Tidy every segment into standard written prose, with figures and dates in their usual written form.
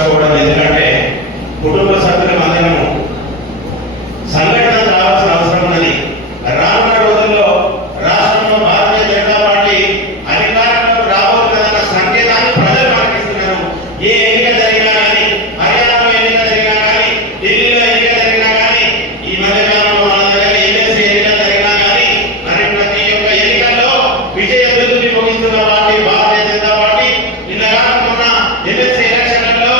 ఏర్పరచుకోవడం. ఎందుకంటే కుటుంబ సభ్యుల మధ్యనము సంఘటన రావాల్సిన అవసరం ఉన్నది. రానున్న రోజుల్లో రాష్ట్రంలో భారతీయ జనతా పార్టీ అధికారంలో రాబోతున్న సంకేతాన్ని ప్రజలు పాటిస్తున్నారు. ఏ ఎన్నిక జరిగినా కానీ, హర్యానాలో ఎన్నిక జరిగినా కానీ, ఢిల్లీలో ఎన్నిక జరిగినా కానీ, ఈ మధ్యకాలంలో మన దగ్గర ఎమ్మెల్సీ ఎన్నిక జరిగినా కానీ, మరి ప్రతి ఒక్క ఎన్నికల్లో విజయ దుర్దుని ముగిస్తున్న పార్టీ భారతీయ జనతా పార్టీ. నిన్నగా మొన్న ఎమ్మెల్సీ ఎలక్షన్లలో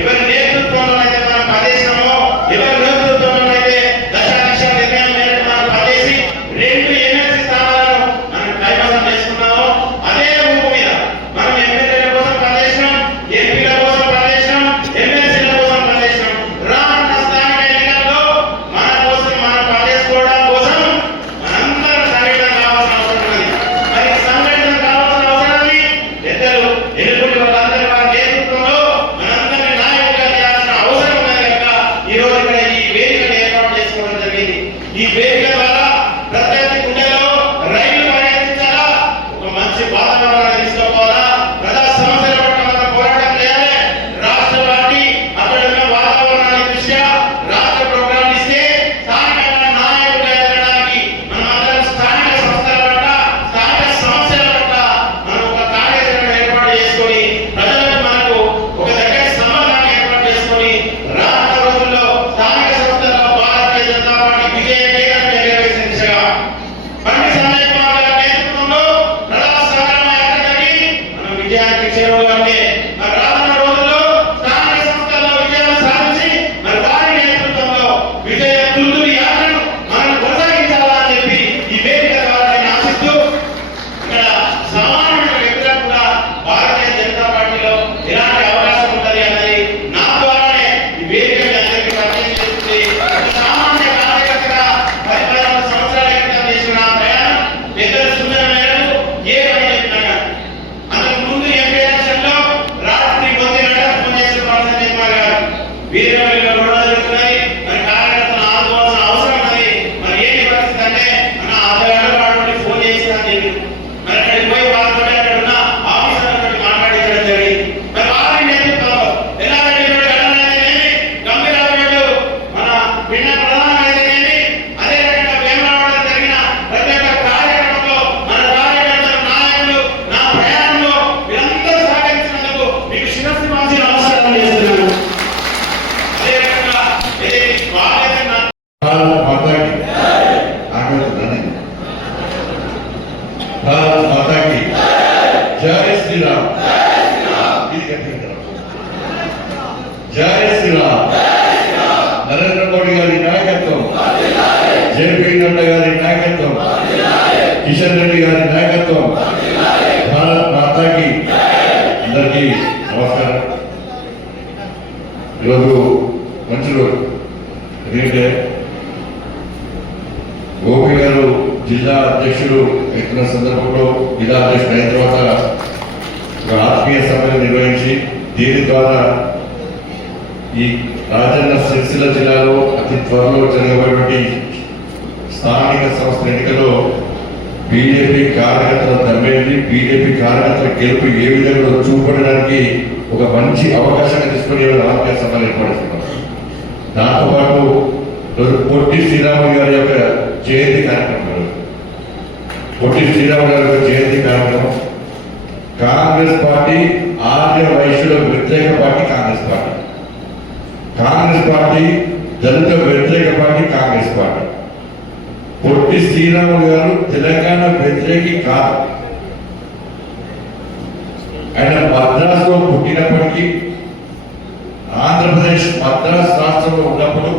ఎవరి నేతృత్వంలో అయితే మనం పనిచేసినామో, ఎవరి నేతృత్వంలో అయితే దశాదిశ నిర్ణయం మేరకు మనం పనిచేసి 2 ఎమ్మెల్సీ స్థానాలను మనం కైవసం చేసుకున్నామో, అదే ఊపు మీద మనం ఎమ్మెల్యేల కోసం పనిచేసినాం, ఎంపీల కోసం పనిచేసినాం, ఎమ్మెల్సీల కోసం పనిచేసినాం. రానున్న స్థానిక ఎన్నికల్లో మన కోసం మనం పనిచేసుకోవడం కోసం మనందరం సంఘటన కావాల్సిన అవసరం ఉన్నది. మరి సంఘటన కావాల్సిన అవసరాన్ని పెద్దలు ఎన్నుకుని వాళ్ళందరి వారి నేతృత్వంలో మనందరినీ నాయకులుగా చేయాల్సిన అవసరం ఉన్నది కనుక ఈ రోజు ఇక్కడ ఈ వేదికను ఏర్పాటు చేసుకోవడం జరిగింది. ఈ వేదిక ద్వారా ప్రత్యర్థి గుండెలో రైలు ప్రయాణించాలా, ఒక మంచి వాతావరణాన్ని తీసుకోవాలా, ప్రజా సమస్యల పట్ల మనం పోరాటం చేయాలి. రాష్ట్ర పార్టీ అక్కడ ఉన్న వాతావరణాన్ని దృష్ట్యా రాష్ట్ర ప్రోగ్రాం ఇస్తే స్థానికంగా నాయకులుగా ఎదగడానికి మనం అందరం స్థానిక సంస్థల పట్ల, స్థానిక సమస్యల పట్ల మనం ఒక కార్యాచరణ ఏర్పాటు చేసుకొని ప్రజలకు మనకు ఒక దగ్గర సంబంధాన్ని ఏర్పాటు చేసుకొని రానున్న రోజుల్లో స్థానిక సంస్థల భారతీయ జనతా పార్టీ విజయ కేంద్రం ఎగరవేసే దిశగా బండి సంజయ్ కుమార్ గారి నేతృత్వంలో ప్రజాసాగరణ యాత్ర జరిగి మనం విజయానికి చేరువగానే మరి రానున్న రోజుల్లో స్థానిక సంస్థల్లో విజయాలు సాధించి మరి వారి నేతృత్వంలో విజయ దుర్దుని యాత్రను మనం కొనసాగించాలా అని చెప్పి ఈ వేదిక ద్వారా నేను ఆశిస్తూ, ఇక్కడ సామాన్యుల వ్యక్తులకు కూడా భారతీయ జనతా పార్టీలో ఎలాంటి అవకాశం ఉంటుంది అన్నది నా ద్వారానే ఈ వేదిక మీ అందరికీ పరిచయం చేస్తుంది. ఒక సామాన్య కార్యకర్తగా 14 సంవత్సరాల క్రితం చేసిన ప్రయాణం పెద్దల సూచన మేరకు ఏ పని చెప్పినా అంతకు ముందు ఎంపీ ఎలక్షన్లో రాత్రి 9 గంటలకు ఫోన్ చేసిన సంజయ్ కుమార్ గారు వీరవల్లిలో గొడవ జరుగుతున్నాయి, మరి కార్యకర్తను ఆదుకోవాల్సిన అవసరం ఉన్నది, మరి ఏంటి పరిస్థితి అంటే మన 6 గంటల పాటు ఫోన్ చేసినా తెలియదు. మరి అక్కడికి పోయి వాళ్ళతో అక్కడ ఉన్న ఆఫీసర్లతో మాట్లాడించడం జరిగింది. మరి వారి నేతృత్వంలో ఎల్లారెడ్డి గణనైతేనేమి, గంభీరారెడ్డి మన భిన్న ప్రధానం అయితేనేమి, అదేవిధంగా వేమరాడలో జరిగిన ప్రతి ఒక్క కార్యక్రమంలో మన కార్యకర్తలు, నాయకులు, నా ప్రయాణంలో వీరందరూ సహకరించినందుకు మీకు శిరస్సు వంచి నమస్కారం చేస్తున్నాను. అదేవిధంగా ఇది బాధ్యత भारत माता की आगे बढ़ने भारत माता की जय श्री राम जय श्री राम नरेंद्र मोदी गारी नायकत्व जेपी नड्डा गारी नायकत्व किशन रेड्डी गारी नायकत्व भारत माता की అందరికీ నమస్కారం. ఈరోజు మంచి రోజు. ఎందుకంటే గోపి గారు జిల్లా అధ్యక్షుడు ఎక్కిన సందర్భంలో జిల్లా అధ్యక్షుడు అయిన తర్వాత ఒక ఆత్మీయ సభను నిర్వహించి దీని ద్వారా ఈ రాజన్న సిరిసిల్ల జిల్లాలో అతి త్వరలో జరగబోయేటువంటి స్థానిక సంస్థ ఎన్నికల్లో బీజేపీ కార్యకర్తల దమ్మేది, బీజేపీ కార్యకర్తల గెలుపు ఏ విధంగా చూపడడానికి ఒక మంచి అవకాశాన్ని తీసుకుని ఆత్మీయ సభలు ఏర్పడుతున్నారు. దాంతో పాటు పొట్టి శ్రీరాములు గారి యొక్క జయంతి కార్యక్రమం, పొట్టి శ్రీరాములు గారి యొక్క జయంతి కార్యక్రమం. కాంగ్రెస్ పార్టీ ఆర్య వైశ్యుల వ్యతిరేక party Congress party, Congress party దళిత వ్యతిరేక party Congress party. Potti Sriramulu గారు తెలంగాణ వ్యతిరేకి కాదు. ఆయన మద్రాసులో పుట్టినప్పటికీ ఆంధ్రప్రదేశ్ మద్రాసు రాష్ట్రంలో ఉన్నప్పుడు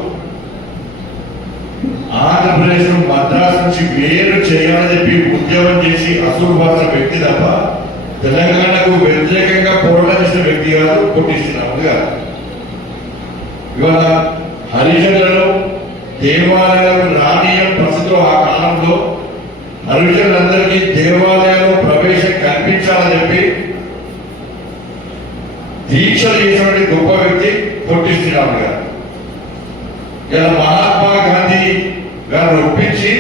ఆంధ్రప్రదేశ్ మద్రాసు నుంచి వేరు చేయాలని చెప్పి ఉద్యమం చేసి అసూరుబాసిన వ్యక్తి తప్ప తెలంగాణకు వ్యతిరేకంగా పోరాటం చేసిన వ్యక్తి కాదు పొట్టి శ్రీరాములు గారు. ఇవాళ హరిజనులను దేవాలయాలకు రానీయం ప్రస్తుతం ఆ కాలంలో హరిజనులందరికీ దేవాలయాలు ప్రవేశం కల్పించాలని చెప్పి దీక్షలు చేసినటువంటి గొప్ప వ్యక్తి పొట్టి శ్రీరాములు గారు. ఇలా మహాత్మా గాంధీ గారు ఒప్పించి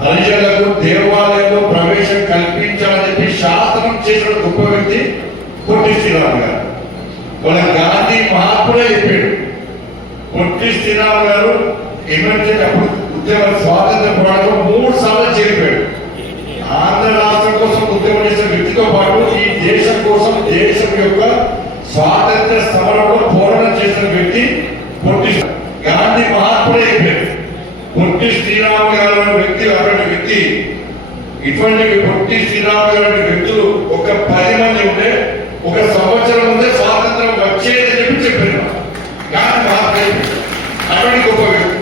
హరిజనులకు దేవాలయంలో ప్రవేశం కల్పించాలని చెప్పి శాసనం చేసిన గొప్ప వ్యక్తి పొట్టి శ్రీరాములు గారు. మన గాంధీ మహాత్ముడే చెప్పాడు. పొట్టి శ్రీరామ్ గారు ఎమర్జెన్సీ అప్పుడు ఉద్యమ స్వాతంత్ర పోరాటంలో 3 సార్లు చేరిపోయాడు. ఆంధ్ర రాష్ట్రం కోసం ఉద్యమం చేసిన వ్యక్తితో పాటు ఈ దేశం కోసం దేశం యొక్క స్వాతంత్ర సమరంలో పోరాటం చేసిన వ్యక్తి పొట్టి గాంధీ మహాత్ముడే చెప్పాడు. పొట్టి శ్రీరామ్ గారు వ్యక్తి అటువంటి వ్యక్తి, ఇటువంటి పొట్టి శ్రీరామ్ గారు వ్యక్తులు ఒక 10 మంది ఉంటే 1 సంవత్సరం ముందే స్వాతంత్రం వచ్చేదని చెప్పారు. గాంధీ మహాత్ముడు అటువంటి గొప్ప వ్యక్తి.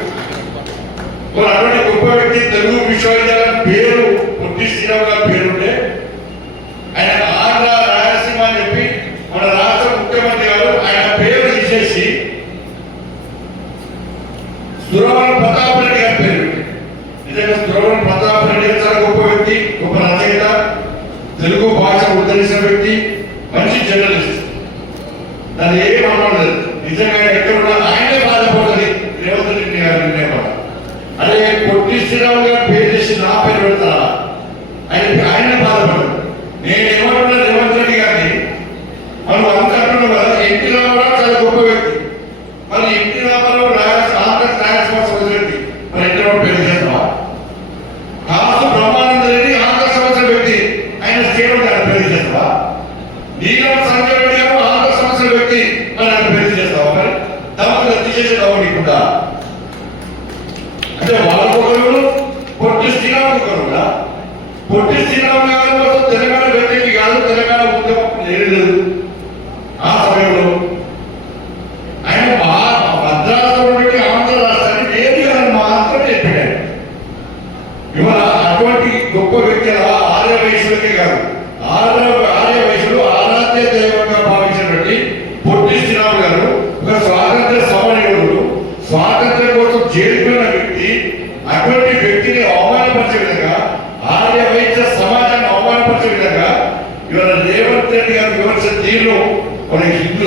అటువంటి గొప్ప వ్యక్తి తెలుగు విశ్వవిద్యాలయం పేరు పొట్టి శ్రీరామ్ గారి పేరుంటే ఆయన ఆంధ్ర రాయలసీమ అని చెప్పి మన రాష్ట్ర ముఖ్యమంత్రి గారు ఆయన పేరు తీసేసి సురవరం ప్రతాప్ రెడ్డి గారి పేరు. నిజంగా సురవరం ప్రతాప్ రెడ్డి గారు చాలా గొప్ప వ్యక్తి, గొప్ప రచయిత, తెలుగు భాష ఉద్ధరించిన వ్యక్తి, మంచి జర్నలిస్ట్. దాన్ని ఏం అనలేదు. నిజంగా ఆయన ఎక్కడున్నా ఆయనే బాధపడుతుంది రేవంత్ రెడ్డి గారి నిర్ణయం వల్ల. అదే పొట్టి శ్రీరామ్ గారు పేరు చేసి నా పేరు పెడతారా ఆయన బాధపడదు. నేనేమంటున్నా రేవంత్ రెడ్డి గారిని మనం అంత అంటున్నాం కదా, ఎన్టీ రామారావు చాలా గొప్ప వ్యక్తి. మరి ఎన్టీ రామారావు రాయలసీమ వ్యక్తి, మరి ఎన్టీ రామారావు పేరు చేస్తావా? కాసు బ్రహ్మానంద రెడ్డి ఆంధ్ర సంవత్సర వ్యక్తి, ఆయన స్టేట్ గారి పేరు చేస్తావా? నీలం సంజయ్ రెడ్డి గారు ఆంధ్ర సంవత్సర వ్యక్తి, మరి ఆయన పేరు చేస్తావా? మరి తమకు రద్దు చేసేదావా నీకుండా? అంటే వాళ్ళకు ఒకరు పొట్టి శ్రీరామ్ ఒకరు. పొట్టి శ్రీరామ్ గారి కోసం తెలంగాణ వ్యక్తికి కాదు, తెలంగాణ ఉద్యమం లేదు. ఆ సమయంలో ఆయన భద్రాచలం నుండి ఆంధ్ర రాష్ట్రాన్ని వేరు గారిని మాత్రమే చెప్పాడు. ఇవాళ అటువంటి గొప్ప వ్యక్తి ఆర్య వయసులకే కాదు, ఆర్య వయసులు ఆరాధ్య దైవంగా భావించినటువంటి పొట్టి శ్రీరామ్ గారు ఒక స్వాతంత్ర సమరయోధుడు, స్వాతంత్ర్యం కోసం చేరుకున్న వ్యక్తి. అటువంటి వ్యక్తిని అవమానపరిచే విధంగా, ఆర్య వైశ్య సమాజాన్ని అవమానపరిచే విధంగా ఇవాళ రేవంత్ రెడ్డి గారు విమర్శ తీరు మన హిందూ